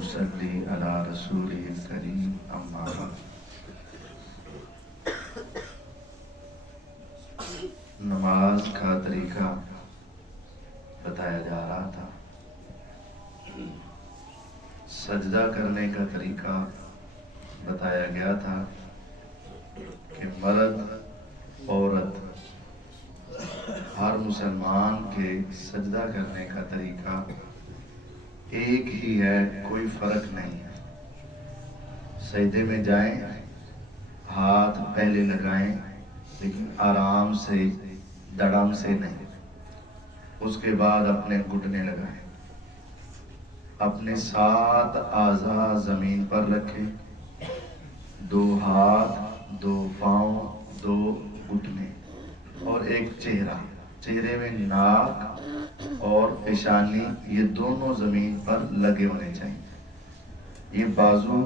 ونصلي على رسوله الكريم أما بعد. نماز کا طریقہ بتایا جا رہا تھا. سجدہ کرنے کا طریقہ بتایا گیا تھا کہ مرد عورت ہر مسلمان کے سجدہ کرنے کا طریقہ ایک ہی ہے، کوئی فرق نہیں ہے. سجدے میں جائیں، ہاتھ پہلے لگائیں لیکن آرام سے، دڑم سے نہیں. اس کے بعد اپنے گھٹنے لگائیں، اپنے 7 اعضاء زمین پر رکھیں، 2 ہاتھ، 2 پاؤں، 2 گھٹنے اور ایک چہرہ. چہرے میں ناک اور پیشانی یہ دونوں زمین پر لگے ہونے چاہیے. یہ بازو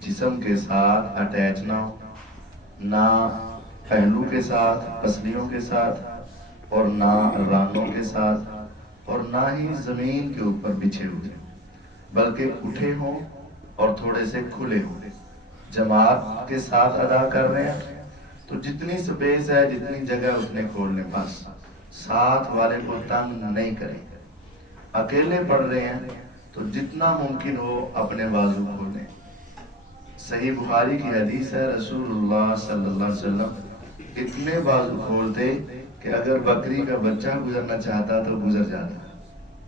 جسم کے ساتھ اٹیچ نہ ہو، نہ پہلو کے ساتھ، پسلیوں کے ساتھ، اور نہ رانوں کے ساتھ، اور نہ ہی زمین کے اوپر بچھے ہوئے، بلکہ اٹھے ہوں اور تھوڑے سے کھلے ہوں. جماعت کے ساتھ ادا کر رہے ہیں تو جتنی سپیس ہے، جتنی جگہ اتنے کھول لیں، بس ساتھ والے کو تنگ نہیں کریں. اکیلے پڑھ رہے ہیں تو جتنا ممکن ہو اپنے بازو کھولیں. صحیح بخاری کی حدیث ہے، رسول اللہ صلی اللہ علیہ وسلم اتنے بازو کھولتے کہ اگر بکری کا بچہ گزرنا چاہتا تو گزر جاتا.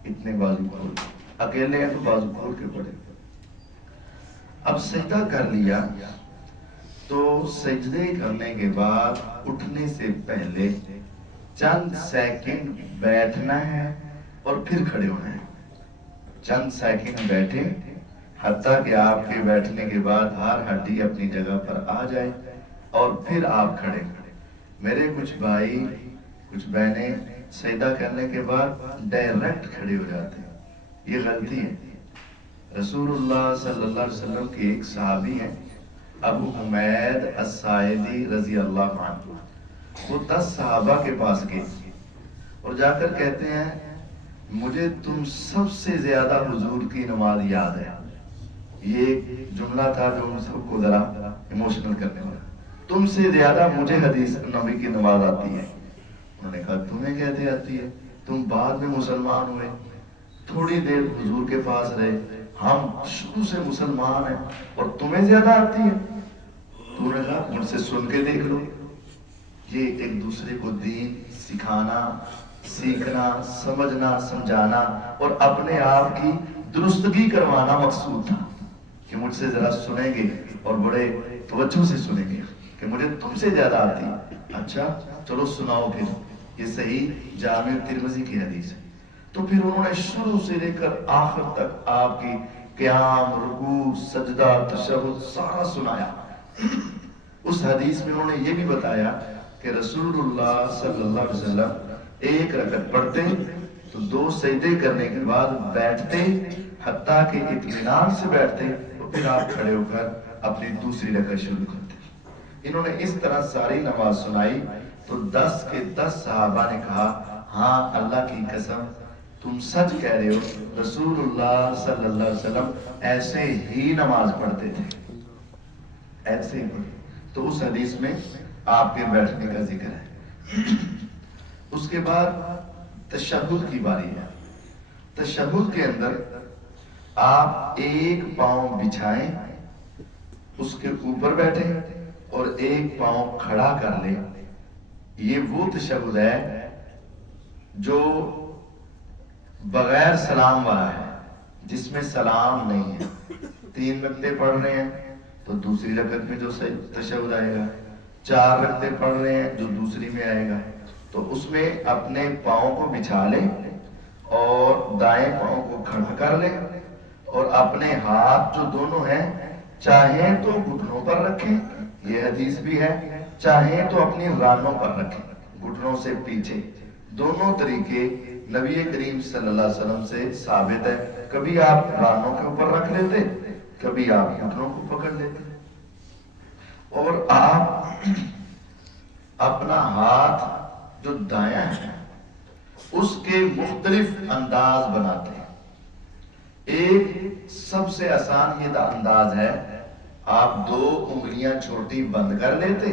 اتنے بازو کھولتے. اکیلے ہیں تو بازو کھول کے پڑھے. اب سجدہ کر لیا تو سجدے کرنے کے بعد اٹھنے سے پہلے چند سیکنڈ بیٹھنا ہے اور پھر کھڑے ہونا ہے. چند سیکنڈ بیٹھے حتیٰ کہ آپ کے بیٹھنے کے بعد ہر ہڈی اپنی جگہ پر آ جائے اور پھر آپ کھڑے. میرے کچھ بھائی، کچھ بہنیں سجدہ کرنے کے بعد ڈائریکٹ کھڑے ہو جاتے ہیں. یہ غلطی ہے. رسول اللہ صلی اللہ علیہ وسلم کے ایک صحابی ہیں، ابو حمید الساعدی رضی اللہ عنہ. وہ 10 صحابہ کے پاس گئے اور جا کر کہتے ہیں مجھے تم سب سے زیادہ حضور کی نماز یاد ہے. یہ جملہ تھا جو ہم سب کو ذرا ایموشنل کرنے والا. تم سے زیادہ مجھے حدیث نبی کی نماز آتی ہے. انہوں نے کہا تمہیں کہتے آتی ہے؟ تم بعد میں مسلمان ہوئے، تھوڑی دیر حضور کے پاس رہے، ہم شروع سے مسلمان ہیں اور تمہیں زیادہ آتی ہے. تو نے کہا مجھ سے سن کے دیکھ لو. یہ ایک دوسرے کو دین سکھانا، سیکھنا، سمجھنا، سمجھانا اور اپنے آپ کی درستگی کروانا مقصود تھا کہ مجھ سے ذرا سنیں گے اور بڑے توجہ سے سنیں گے کہ مجھے تم سے زیادہ آتی. اچھا چلو سناؤ. پھر یہ صحیح جامع ترمذی کی حدیث ہے. تو پھر انہوں نے شروع سے لے کر آخر تک آپ کی قیام، رکوع، سجدہ، تشہد سارا سنایا. اس حدیث میں انہوں نے یہ بھی بتایا کہ رسول اللہ صلی اللہ علیہ وسلم 1 رکعت پڑھتے تو 2 سجدے کرنے کے بعد بیٹھتے، حتیٰ کہ اطمینان سے بیٹھتے تو پھر آپ کھڑے ہو کر اپنی دوسری رکعت شروع کرتے. انہوں نے اس طرح ساری نماز سنائی تو 10 کے 10 صحابہ نے کہا ہاں اللہ کی قسم تم سچ کہہ رہے ہو، رسول اللہ صلی اللہ علیہ وسلم ایسے ہی نماز پڑھتے تھے، ایسے ہی. تو اس حدیث میں آپ کے بیٹھنے کا ذکر ہے. اس کے بعد تشہد کی باری ہے. تشہد کے اندر آپ 1 پاؤں بچھائیں، اس کے اوپر بیٹھیں اور 1 پاؤں کھڑا کر لیں. یہ وہ تشہد ہے جو بغیر سلام والا ہے، جس میں سلام نہیں ہے. 3 رکعتیں پڑھ رہے ہیں تو دوسری رکعت میں جو تشہد آئے گا، 4 رکعتیں پڑھ رہے ہیں جو دوسری میں آئے گا، تو اس میں اپنے پاؤں کو بچھا لیں اور دائیں پاؤں کو کھڑا کر لیں اور اپنے ہاتھ جو دونوں ہیں چاہیں تو گھٹنوں پر رکھیں، یہ حدیث بھی ہے، چاہیں تو اپنی رانوں پر رکھیں، گھٹنوں سے پیچھے. دونوں طریقے نبی کریم صلی اللہ علیہ وسلم سے ثابت ہے. کبھی آپ رانوں کے اوپر رکھ لیتے، کبھی آپ گھٹنوں کو پکڑ لیتے اور آپ اپنا ہاتھ جو دایاں ہے اس کے مختلف انداز بناتے ہیں. ایک سب سے آسان یہ انداز ہے، آپ 2 انگلیاں چھوٹی بند کر لیتے،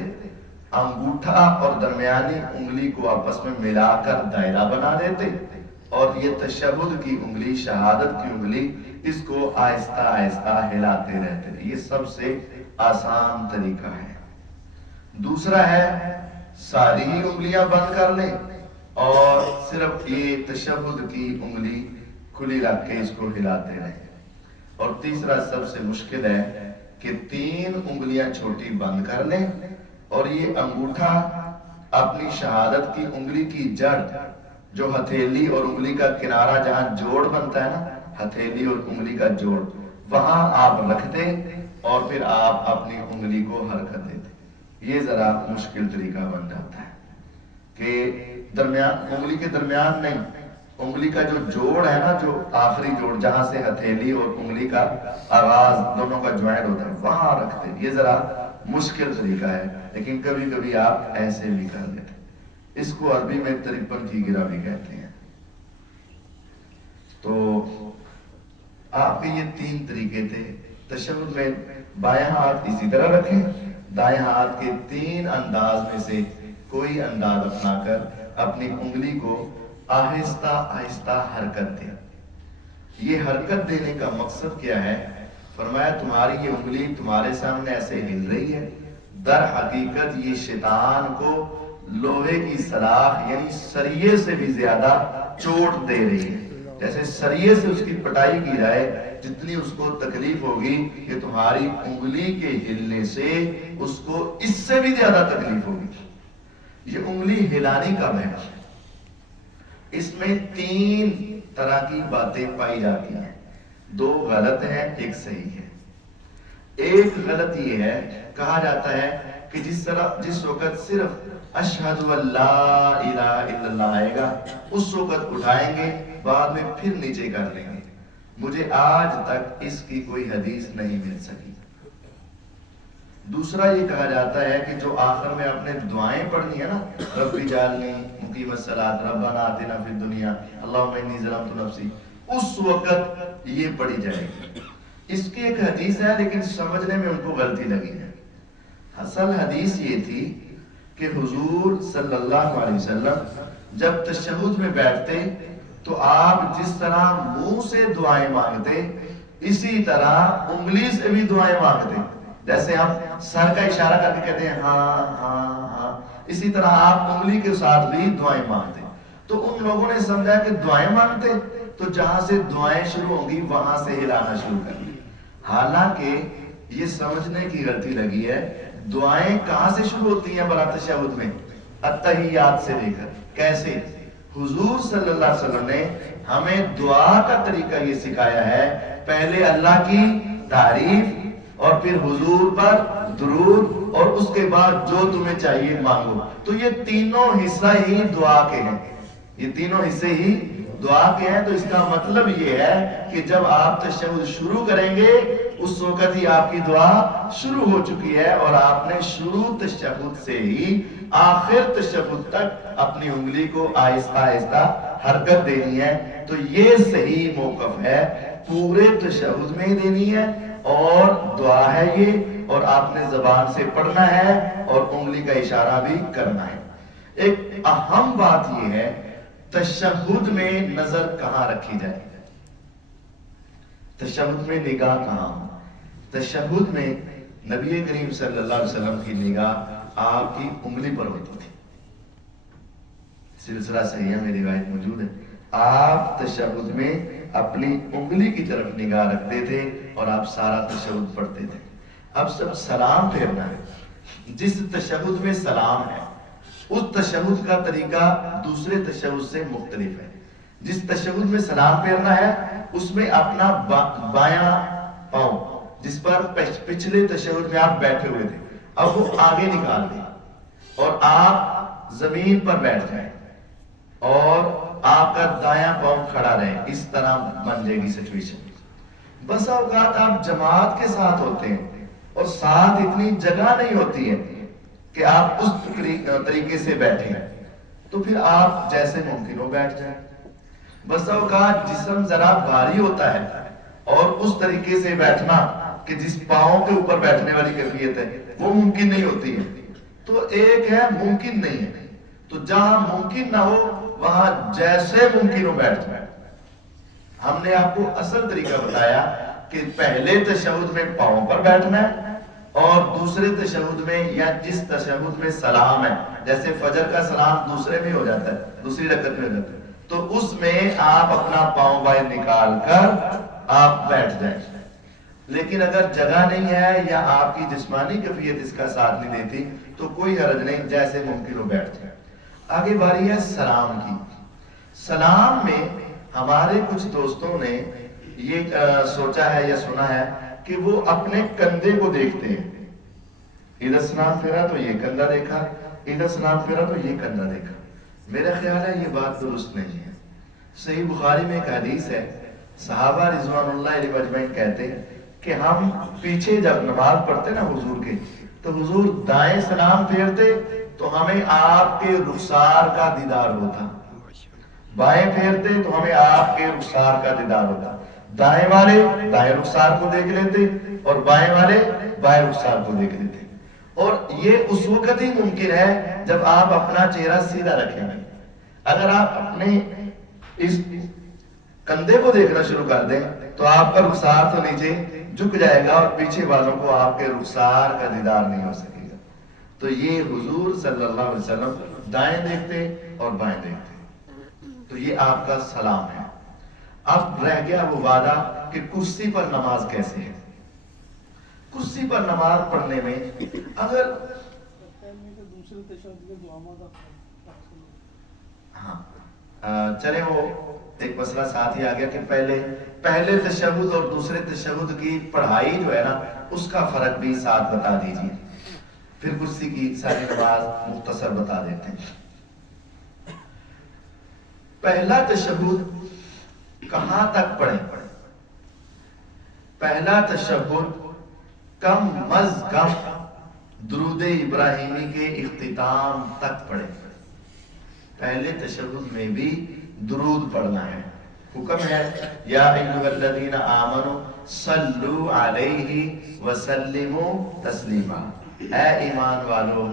انگوٹھا اور درمیانی انگلی کو آپس میں ملا کر دائرہ بنا لیتے، اور یہ تشہد کی انگلی، شہادت کی انگلی، اس کو آہستہ آہستہ ہلاتے رہتے۔ یہ سب سے آسان طریقہ ہے۔ دوسرا ہے ساری ہی انگلیاں بند کر لیں اور صرف یہ تشہد کی انگلی کھلی رکھ کے اس کو ہلاتے رہیں۔ اور تیسرا سب سے مشکل ہے کہ 3 انگلیاں چھوٹی بند کر لیں اور یہ انگوٹھا اپنی شہادت کی انگلی کی جڑ، جو ہتھیلی اور انگلی کا کنارہ جہاں جوڑ بنتا ہے نا، ہتھیلی اور انگلی کا جوڑ، وہاں آپ رکھ دیں اور پھر آپ اپنی انگلی کو حرکت دیتے۔ یہ ذرا مشکل طریقہ بن جاتا ہے کہ درمیان انگلی کے درمیان نہیں، انگلی کا جو جوڑ ہے نا، جو آخری جوڑ جہاں سے ہتھیلی اور انگلی کا آغاز دونوں کا جوائنٹ ہوتا ہے، وہاں رکھتے ہیں۔ یہ ذرا مشکل طریقہ ہے، لیکن کبھی کبھی آپ ایسے بھی کر لیتے۔ اس کو عربی میں 53 کی گرہ بھی کہتے ہیں۔ تو آپ کے یہ 3 طریقے تھے۔ تشہد میں بائیں ہاتھ اسی طرح رکھیں، دائیں ہاتھ کے 3 انداز میں سے کوئی انداز اپنا کر اپنی انگلی کو آہستہ آہستہ حرکت دیں۔ یہ حرکت دینے کا مقصد کیا ہے؟ فرمایا تمہاری یہ انگلی تمہارے سامنے ایسے ہل رہی ہے، در حقیقت یہ شیطان کو لوہے کی سلاخ یعنی سریے سے بھی زیادہ چوٹ دے رہی ہے۔ جیسے سریے سے اس کی پٹائی کی جائے، جتنی اس کو تکلیف ہوگی کہ تمہاری انگلی کے ہلنے سے اس کو اس سے بھی زیادہ تکلیف ہوگی۔ یہ انگلی ہلانے کا بحث ہے۔ اس میں 3 طرح کی باتیں پائی جاتی ہیں، 2 غلط ہیں، 1 صحیح ہے۔ ایک غلط یہ ہے، کہا جاتا ہے کہ جس وقت صرف اشہد واللہ الہ الا اللہ آئے گا اس وقت اٹھائیں گے، بعد میں پھر نیچے کر لیں گے۔ مجھے آج تک اس کی کوئی حدیث نہیں مل سکی۔ دوسرا یہ کہا جاتا ہے کہ جو آخر میں آپ نے دعائیں پڑھنی ہے نا، رب اجعلنی مقیم الصلاۃ، ربنا آتنا فی الدنیا، اللہم انی ظلمت نفسی، اس وقت یہ پڑھی جائے گی۔ اس کی ایک حدیث ہے لیکن سمجھنے میں ان کو غلطی لگی ہے۔ اصل حدیث یہ تھی کہ حضور صلی اللہ علیہ وسلم جب تشہد میں بیٹھتے تو آپ جس طرح منہ سے دعائیں مانگتے اسی طرح انگلی سے بھی دعائیں مانگتے۔ جیسے ہم سر کا اشارہ کر کے کہتے ہیں ہاں ہاں ہاں، اسی طرح آپ انگلی کے ساتھ بھی دعائیں مانگتے۔ تو ان لوگوں نے سمجھا کہ دعائیں مانگتے تو جہاں سے دعائیں شروع ہوں گی وہاں سے ہلانا شروع کر لی۔ حالانکہ یہ سمجھنے کی غلطی لگی ہے، دعائیں کہاں سے شروع ہوتی ہیں برا تشہد میں؟ اتحیات سے لے کر۔ کیسے؟ حضور صلی اللہ علیہ وسلم نے ہمیں دعا کا طریقہ یہ سکھایا ہے، پہلے اللہ کی تعریف اور پھر حضور پر درود اور اس کے بعد جو تمہیں چاہیے مانگو۔ تو یہ تینوں حصہ ہی دعا کے ہیں، یہ تینوں حصے ہی دعا کے ہیں۔ تو اس کا مطلب یہ ہے کہ جب آپ تشہد شروع کریں گے اس وقت ہی آپ کی دعا شروع ہو چکی ہے، اور آپ نے شروع تشہد سے ہی آخر تشہد تک اپنی انگلی کو آہستہ آہستہ حرکت دینی ہے۔ تو یہ صحیح موقف ہے، پورے تشہد میں دینی ہے، اور دعا ہے یہ، اور آپ نے زبان سے پڑھنا ہے اور انگلی کا اشارہ بھی کرنا ہے۔ ایک اہم بات یہ ہے، تشہد میں نظر کہاں رکھی جائے؟ تشہد میں نگاہ کہاں ہو؟ تشہد میں نبی کریم صلی اللہ علیہ وسلم کی نگاہ آپ کی انگلی پر ہوتی تھی۔ سلسلہ صحیحہ میں روایت موجود ہے، آپ تشہد میں اپنی انگلی کی طرف نگاہ رکھتے تھے اور آپ سارا تشہد پڑھتے تھے۔ اب سب سلام پھیرنا ہے، جس تشہد میں سلام ہے اس تشہد کا طریقہ دوسرے تشہد سے مختلف ہے۔ جس تشہد میں سلام پھیرنا ہے اس میں اپنا بایاں پاؤں جس پر پچھلے تشہد میں آپ بیٹھے ہوئے تھے، اب وہ آگے نکال دیں اور آپ زمین پر بیٹھ جائیں اور آپ کا دایاں پاؤں کھڑا رہے۔ اس طرح بن جائے گی سچویشن۔ بس اوقات آپ جماعت کے ساتھ ہوتے ہیں اور ساتھ اتنی جگہ نہیں ہوتی ہے کہ آپ اس طریقے سے بیٹھیں، تو پھر آپ جیسے ممکن ہو بیٹھ جائیں۔ بس اوقات جسم ذرا بھاری ہوتا ہے اور اس طریقے سے بیٹھنا کہ جس پاؤں کے اوپر بیٹھنے والی کیفیت ہے وہ ممکن نہیں ہوتی ہے. تو ایک ہے ممکن نہیں ہے، تو جہاں ممکن نہ ہو وہاں جیسے ممکن ہو بیٹھ جائے. ہم نے آپ کو اصل طریقہ بتایا کہ پہلے تشہد میں پاؤں پر بیٹھنا ہے، اور دوسرے تشہد میں یا جس تشہد میں سلام ہے، جیسے فجر کا سلام دوسرے میں ہو جاتا ہے، دوسری رکعت میں ہو جاتا ہے، تو اس میں آپ اپنا پاؤں باہر نکال کر آپ بیٹھ جائیں. لیکن اگر جگہ نہیں ہے یا آپ کی جسمانی کیفیت اس کا ساتھ نہیں دیتی تو کوئی حرج نہیں، جیسے ممکن ہو بیٹھ جائیں. آگے باری ہے سلام کی. سلام میں ہمارے کچھ دوستوں نے یہ سوچا ہے یا سنا ہے کہ وہ اپنے کندھے کو دیکھتے ہیں. ادھر سلام پھیرا تو یہ کندھا دیکھا، ادھر سلام پھیرا تو یہ کندھا دیکھا. میرا خیال ہے یہ بات درست نہیں ہے. صحیح بخاری میں ایک حدیث ہے، صحابہ رضوان اللہ علیہ اجمعین کہتے ہیں کہ ہم پیچھے جب نماز پڑھتے نا حضور کے، تو حضور دائیں سلام پھیرتے تو ہمیں آپ کے رخسار کا دیدار ہوتا، بائیں پھیرتے تو ہمیں آپ کے رخسار کا دیدار ہوتا. دائیں والے دائیں رخسار کو دیکھ لیتے اور بائیں والے بائیں رخسار کو دیکھ لیتے. اور یہ اس وقت ہی ممکن ہے جب آپ اپنا چہرہ سیدھا رکھیں گے. اگر آپ اپنے اس کندھے کو دیکھنا شروع کر دیں تو آپ کا رخسار تو نیچے جھک جائے گا اور پیچھے والوں کو آپ کے رخسار کا دیدار نہیں ہو سکے گا. تو یہ حضور صلی اللہ علیہ وسلم دائیں دیکھتے اور بائیں دیکھتے. تو یہ آپ کا سلام ہے. اب رہ گیا وہ وعدہ کہ کرسی پر نماز کیسے ہے. کرسی پر نماز پڑھنے میں اگر چلے وہ ایک مسئلہ ساتھ ہی آ گیا کہ پہلے تشہد اور دوسرے تشہد کی پڑھائی جو ہے نا اس کا فرق بھی ساتھ بتا دیجیے، پھر کرسی کی ساری نماز مختصر بتا دیتے ہیں. پہلا تشہد کہاں تک پڑھیں؟ پہلا تشہد کم از کم درود ابراہیمی کے اختتام تک پڑھیں. پہلے تشہد میں بھی درود پڑھنا ہے. حکم ہے یا ایھا الذین آمنوا صلوا علیہ وسلموا تسلیما. اے ایمان والو،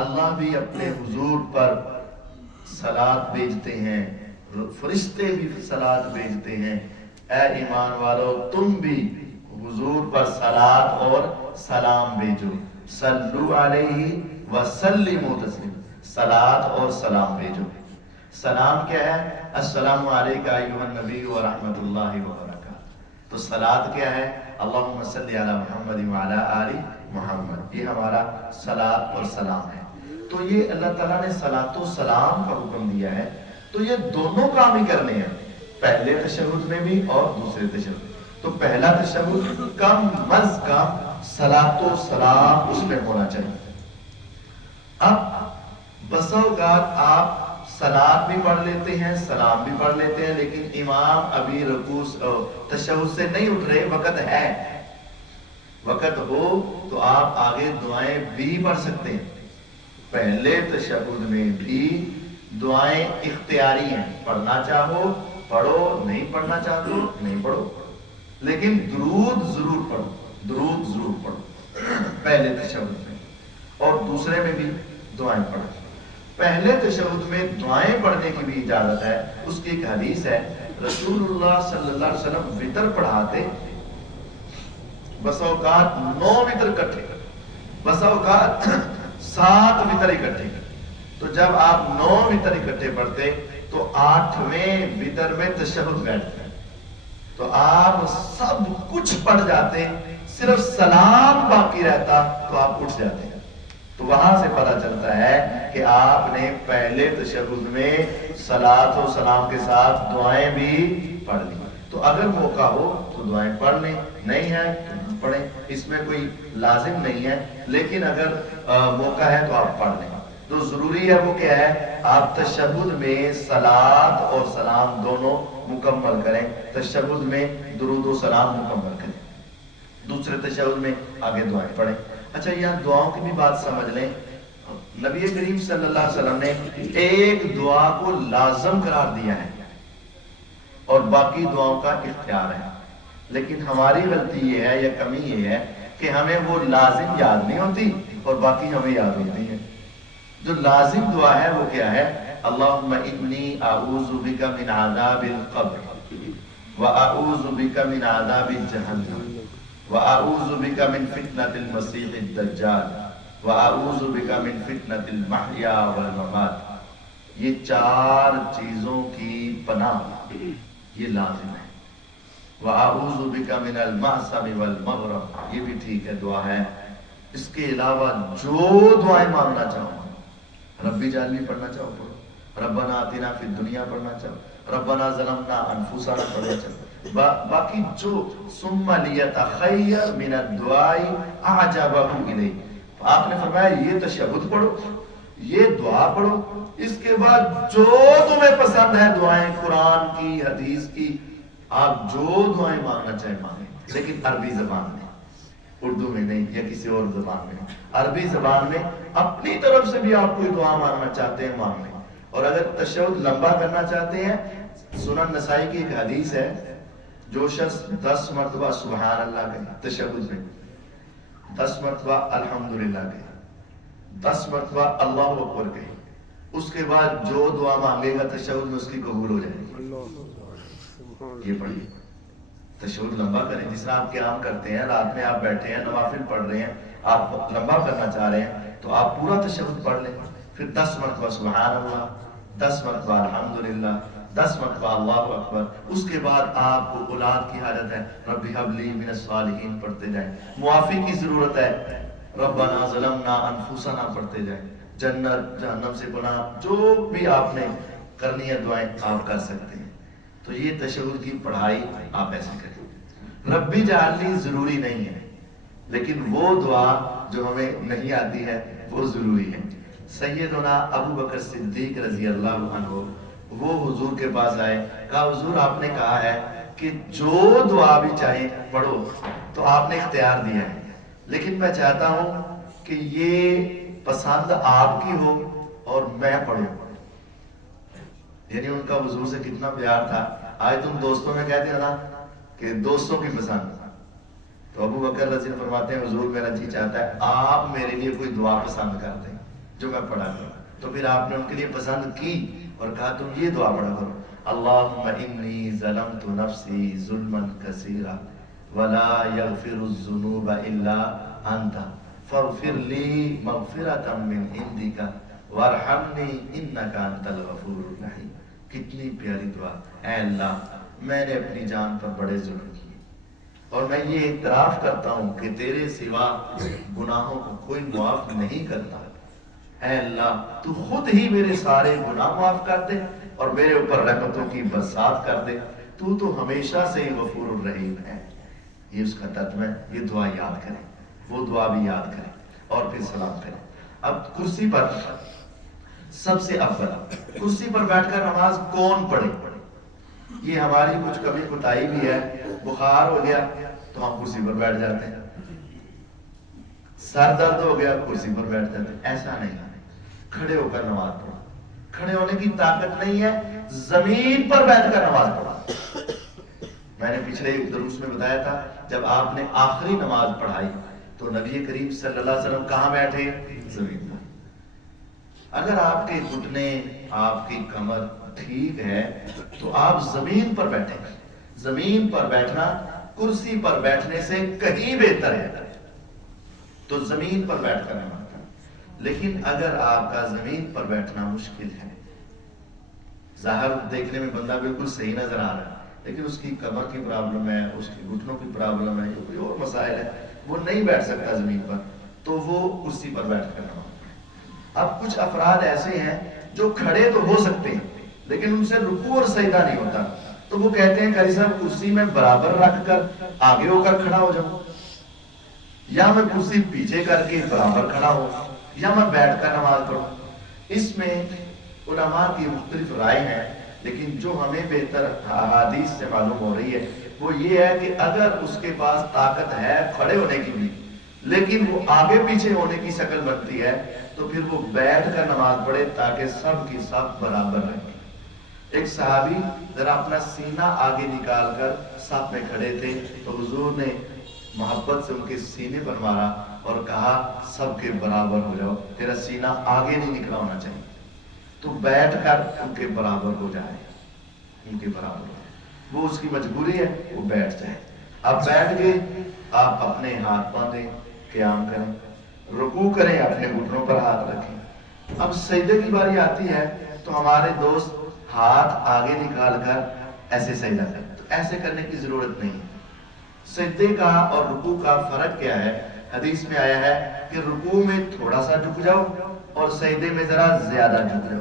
اللہ بھی اپنے حضور پر صلات بھیجتے ہیں، فرشتے بھی صلات بھیجتے ہیں. اے ایمان والو تم بھی حضور پر صلات اور سلام بھیجو. صلوا علیہ وسلموا تسلیما، صلات اور سلام بھیجو. سلام کیا ہے؟ السلام علیکم ایھا النبی ورحمۃ اللہ وبرکاتہ. تو صلات کیا ہے؟ اللہم صلی علی محمد وعلی آل محمد. یہ ہمارا صلات اور سلام ہے. تو یہ اللہ تعالیٰ نے صلات و سلام کا حکم دیا ہے، تو یہ دونوں کام ہی کرنے ہیں، پہلے تشہد میں بھی اور دوسرے تشہد. تو پہلا تشہد کم از کم صلات و سلام اس میں ہونا چاہیے. اب بسا اوقات آپ صلات بھی پڑھ لیتے ہیں، سلام بھی پڑھ لیتے ہیں، لیکن امام ابھی رکوع تشہد سے نہیں اٹھ رہے، وقت ہے، وقت ہو تو آپ آگے دعائیں بھی پڑھ سکتے ہیں. پہلے تشہد میں بھی دعائیں اختیاری ہیں، پڑھنا چاہو پڑھو، نہیں پڑھنا چاہو نہیں پڑھو، لیکن درود ضرور پڑھو، درود ضرور پڑھو پہلے تشہد میں. اور دوسرے میں بھی دعائیں پڑھو. پہلے تشہد میں دعائیں پڑھنے کی بھی اجازت ہے. اس کی ایک حدیث ہے، رسول اللہ صلی اللہ علیہ وسلم وتر پڑھاتے، بس اوقات 9 وتر اکٹھے، بس اوقات 7 وتر اکٹھے. تو جب آپ 9 وتر اکٹھے پڑھتے تو 8ویں وتر میں تشہد بیٹھتے، تو آپ سب کچھ پڑھ جاتے، صرف سلام باقی رہتا تو آپ اٹھ جاتے. تو وہاں سے پتہ چلتا ہے کہ آپ نے پہلے تشہد میں صلات و سلام کے ساتھ دعائیں بھی پڑھ لی. تو اگر موقع ہو تو دعائیں پڑھ لیں، نہیں ہے تو نہ پڑھیں، اس میں کوئی لازم نہیں ہے. لیکن اگر موقع ہے تو آپ پڑھ لیں. تو ضروری ہے وہ کیا ہے؟ آپ تشہد میں صلات اور سلام دونوں مکمل کریں. تشہد میں درود و سلام مکمل کریں، دوسرے تشہد میں آگے دعائیں پڑھیں. اچھا یہاں دعاؤں کی بھی بات سمجھ لیں. نبی کریم صلی اللہ علیہ وسلم نے ایک دعا کو لازم قرار دیا ہے اور باقی دعاؤں کا اختیار ہے. لیکن ہماری غلطی یہ ہے یا کمی یہ ہے کہ ہمیں وہ لازم یاد نہیں ہوتی اور باقی ہمیں یاد ہوتی ہے. جو لازم دعا ہے وہ کیا ہے؟ اللہم انی اعوذ بک من عذاب القبر واعوذ بک من عذاب جہنم واعوذ بک من فتنة المسیح الدجال واعوذ بک من فتنة المحیا والممات. یہ 4 چیزوں کی پناہ یہ لازم ہے. وَأَعُوذُ بِكَ مِنَ الْمَعْصَمِ وَالْمَغْرَمِ یہ بھی ٹھیک ہے، دعا ہے. اس کے علاوہ جو دعائیں مانگنا چاہو، ربی جعلنی پڑھنا چاہو پڑھو، ربنا آتنا فی الدنیا پڑھنا چاہو، ربنا ظلمنا انفسنا پڑھنا چاہو، باقی جو ثم لیتخیر من الدعاء اعجبہ الیہ. آپ نے فرمایا یہ تشہد پڑھو، یہ دعا پڑھو، اس کے بعد جو تمہیں پسند ہے دعائیں قرآن کی حدیث کی، آپ جو دعائیں مانگنا چاہیں مانگیں، لیکن عربی زبان میں، اردو میں نہیں یا کسی اور زبان میں. عربی زبان میں اپنی طرف سے بھی آپ کوئی دعا مانگنا چاہتے ہیں مانگ لیں. اور اگر تشہد لمبا کرنا چاہتے ہیں، سنن نسائی کی ایک حدیث ہے، جو شخص 10 مرتبہ سبحان اللہ کہے تشہد میں، 10 مرتبہ الحمدللہ کہے، 10 مرتبہ اللہ اکبر کہے، اس کے بعد جو دعا مانگے گا تشہد میں اس کی قبول ہو جائے گی. یہ پڑھیے، تشہد لمبا کریں. جس طرح آپ قیام کرتے ہیں، رات میں آپ بیٹھے ہیں نوافل پڑھ رہے ہیں، آپ لمبا کرنا چاہ رہے ہیں تو آپ پورا تشہد پڑھ لیں. پھر 10 مرتبہ سبحان اللہ، 10 مرتبہ الحمدللہ، 10 مرتبہ اللہ اکبر. اس کے بعد آپ کو اولاد کی حاجت ہے، رب ہب لی من الصالحین پڑھتے جائیں. معافی کی ضرورت ہے، ربنا ظلمنا انفسنا پڑھتے جائیں. جنت جہنم سے پناہ، جو بھی آپ نے کرنی ہے دعائیں آپ کر سکتے ہیں. تو یہ تشہد کی پڑھائی آپ ایسے کریں. ربی جعلنی ضروری نہیں ہے، لیکن وہ دعا جو ہمیں نہیں آتی ہے وہ ضروری ہے. سیدنا ابو بکر صدیق رضی اللہ عنہ وہ حضور کے پاس آئے، کہا حضور آپ نے کہا ہے کہ جو دعا بھی چاہے پڑھو، تو آپ نے اختیار دیا ہے، لیکن میں چاہتا ہوں کہ یہ پسند آپ کی ہو اور میں پڑھوں. یعنی ان کا حضور سے کتنا پیار تھا. آج تم دوستوں میں کہتے ہیں نا کہ دوستوں کی پسند، تو ابو بکر رضی اللہ فرماتے ہیں حضور میرا جی چاہتا ہے آپ میرے لیے کوئی دعا پسند کر دیں جو میں پڑھا کروں. تو پھر آپ نے ان کے لیے پسند کی اور کہا تم یہ دعا پڑھا کرو، اللہم انی ظلمت نفسی ظلما کثیرا ولا یغفر الذنوب الا انت فاغفر لی مغفرۃ من عندک وارحمنی انک انت الغفور الرحیم. کتنی پیاری دعا. اے اللہ میں نے اپنی جان پر بڑے ظلم کیے اور میں یہ اعتراف کرتا ہوں کہ تیرے سوا گناہوں کو کوئی معاف نہیں کرتا. اے اللہ تو خود ہی میرے سارے گناہ معاف کر دے اور میرے اوپر رحمتوں کی برسات کر دے. تو ہمیشہ سے ہی غفور الرحیم ہے. یہ اس کا ترجمہ ہے. یہ دعا یاد کریں، وہ دعا بھی یاد کریں اور پھر سلام کریں. اب کرسی پر سب سے اول کرسی پر بیٹھ کر نماز کون پڑھے؟ یہ ہماری کچھ کبھی کوتاہی بھی ہے. بخار ہو گیا تو ہم کرسی پر بیٹھ جاتے ہیں، سر درد ہو گیا کرسی پر بیٹھ جاتے ہیں. ایسا نہیں، کھڑے ہو کر نماز پڑھو. کھڑے ہونے کی طاقت نہیں ہے، زمین پر بیٹھ کر نماز پڑھو. میں نے پچھلے دروس میں بتایا تھا جب آپ نے آخری نماز پڑھائی تو نبی کریم صلی اللہ علیہ وسلم کہاں بیٹھے؟ زمین پر. اگر آپ کے گھٹنے آپ کی کمر ٹھیک ہے تو آپ زمین پر بیٹھیں. زمین پر بیٹھنا کرسی پر بیٹھنے سے کہیں بہتر ہے، تو زمین پر بیٹھ کر نماز پڑھیں. لیکن اگر آپ کا زمین پر بیٹھنا مشکل ہے، ظاہر دیکھنے میں بندہ بالکل صحیح نظر آ رہا ہے لیکن اس کی کمر کی پرابلم ہے، اس کی گھٹنوں کی پرابلم ہے، یا کوئی اور مسائل ہے، وہ نہیں بیٹھ سکتا زمین پر، تو وہ کرسی پر بیٹھ کر نماز پڑھے. اب کچھ افراد ایسے ہیں جو کھڑے تو ہو سکتے ہیں لیکن ان سے رکوع اور سجدہ نہیں ہوتا، تو وہ کہتے ہیں قاری صاحب کرسی میں برابر رکھ کر آگے ہو کر کھڑا ہو جاؤں، یا میں کرسی پیچھے کر کے برابر کھڑا ہو، یا میں بیٹھ کر نماز پڑھوں. اس میں علماء کی مختلف رائے ہیں، لیکن جو ہمیں بہتر احادیث سے معلوم ہو رہی ہے وہ یہ ہے کہ اگر اس کے پاس طاقت ہے کھڑے ہونے کی بھی لیکن وہ آگے پیچھے ہونے کی شکل بنتی ہے تو پھر وہ بیٹھ کر نماز پڑھے تاکہ سب کی سب برابر رہیں. ایک صحابی ذرا اپنا سینہ آگے نکال کر صف میں کھڑے تھے تو حضور نے محبت سے ان کے سینے پر مارا اور کہا سب کے برابر ہو جاؤ، تیرا سینہ آگے نہیں نکلا ہونا چاہیے، تو بیٹھ کر ان کے برابر ہو جائے، ان کے برابر ہو جائے، وہ اس کی مجبوری ہے، وہ بیٹھ جائے۔ آپ بیٹھ گئے، آپ اپنے ہاتھ باندھیں، قیام کریں، رکوع کریں، اپنے گھٹنوں پر ہاتھ رکھیں۔ اب سجدے کی باری آتی ہے تو ہمارے دوست ہاتھ آگے نکال کر ایسے سجدہ کریں، تو ایسے کرنے کی ضرورت نہیں ہے۔ سجدے کا اور رکوع کا فرق کیا ہے؟ حدیث میں آیا ہے کہ رکوع میں تھوڑا سا جھک جاؤ اور سجدے میں ذرا زیادہ جھک جاؤ،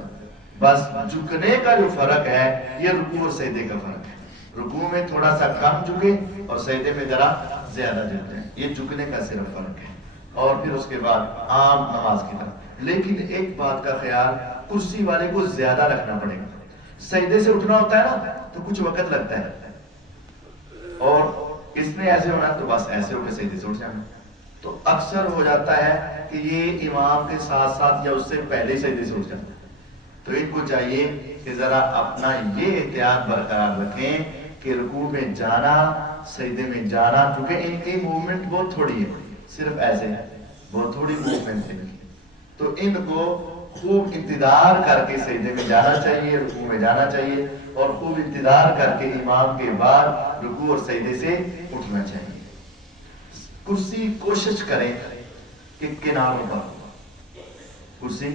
بس جھکنے کا جو فرق ہے یہ رکوع اور سجدے کا فرق ہے۔ رکوع میں تھوڑا سا کم جھکے اور سجدے میں ذرا زیادہ جھک جائیں، یہ جھکنے کا صرف فرق ہے۔ اور پھر اس کے بعد عام نماز کی طرح، لیکن ایک بات کا خیال کرسی والے کو زیادہ رکھنا پڑے گا۔ سجدے سے اٹھنا ہوتا ہے نا تو کچھ وقت لگتا ہے، اور اس میں ایسے ہونا تو بس ایسے ہو کے سجدے سے اٹھ جانا، تو اکثر ہو جاتا ہے کہ یہ امام کے ساتھ ساتھ یا اس سے پہلے سجدے سے اٹھ جاتا ہے۔ تو ان کو چاہیے کہ ذرا اپنا یہ احتیاط برقرار رکھیں کہ رکوع میں جانا، سجدے میں جانا، کیونکہ ان کی موومنٹ بہت تھوڑی ہے، صرف ایسے ہے، بہت تھوڑی موومنٹ ہے، تو ان کو خوب انتظار کر کے سجدے میں جانا چاہیے، رکوع میں جانا چاہیے، اور خوب انتظار کر کے امام کے بعد رکوع اور سجدے سے اٹھنا چاہیے۔ کرسی کوشش کریں کہ کناروں پر، کرسی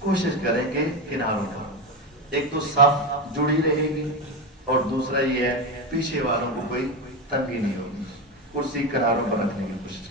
کوشش کریں کہ کناروں پر، ایک تو صف جڑی رہے گی اور دوسرا یہ ہے پیچھے والوں کو کوئی تنگی نہیں ہوگی۔ کرسی کناروں پر رکھنے کی کوشش